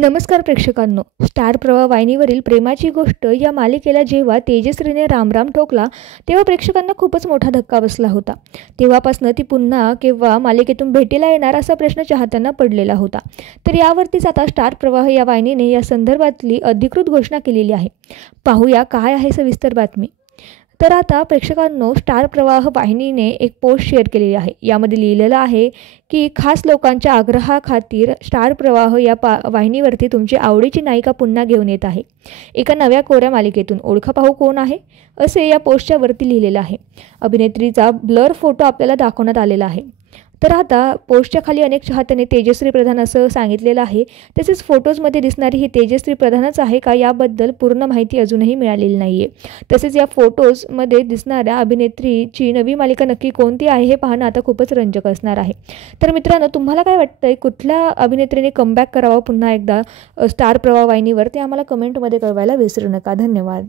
नमस्कार प्रेक्षकांनो, स्टार प्रवाह वाहिनीवरील प्रेमाची गोष्ट या मालिकेला जेव्हा तेजश्रीने रामराम ठोकला तेव्हा प्रेक्षकांना खूपच मोठा धक्का बसला होता। तेव्हापासून ती पुन्हा केव्हा मालिकेतून भेटीला येणार असा प्रश्न चाहत्यांना पडलेला होता। तर यावरतीच आता स्टार प्रवाह या वाहिनीने या संदर्भातली अधिकृत घोषणा केलेली आहे। पाहूया काय आहे सविस्तर बातमी। तर आता प्रेक्षकांनो, स्टार प्रवाह वाहिनीने एक पोस्ट शेअर केलेली आहे। यामध्ये लिहिलेलं आहे की खास लोकांच्या आग्रहाखातीर स्टार प्रवाह या वाहिनीवरती तुमची आवडीची नायिका पुन्हा घेऊन येत आहे, एका नव्या कोऱ्या मालिकेतून। ओळखा पाहू कोण आहे, असे या पोस्टच्या वरती लिहिलेलं आहे। अभिनेत्रीचा ब्लर फोटो आपल्याला दाखवण्यात आलेला आहे। तर आता पोस्टच्या खाली अनेक चाहत्यांनी तेजश्री प्रधान असं सांगितलेलं आहे। तसेच फोटोजमध्ये दिसणारी ही तेजश्री प्रधानच आहे का याबद्दल पूर्ण माहिती अजूनही मिळालेली नाहीये। तसेच या फोटोजमध्ये दिसणाऱ्या अभिनेत्रीची नवी मालिका नक्की कोणती आहे हे पाहणं आता खूपच रंजक असणार आहे। तर मित्रांनो, तुम्हाला काय वाटतंय, कुठल्या अभिनेत्रीने कमबॅक करावा पुन्हा एकदा स्टार प्रवाह वाहिनीवर, ते आम्हाला कमेंटमध्ये कळवायला विसरू नका। धन्यवाद।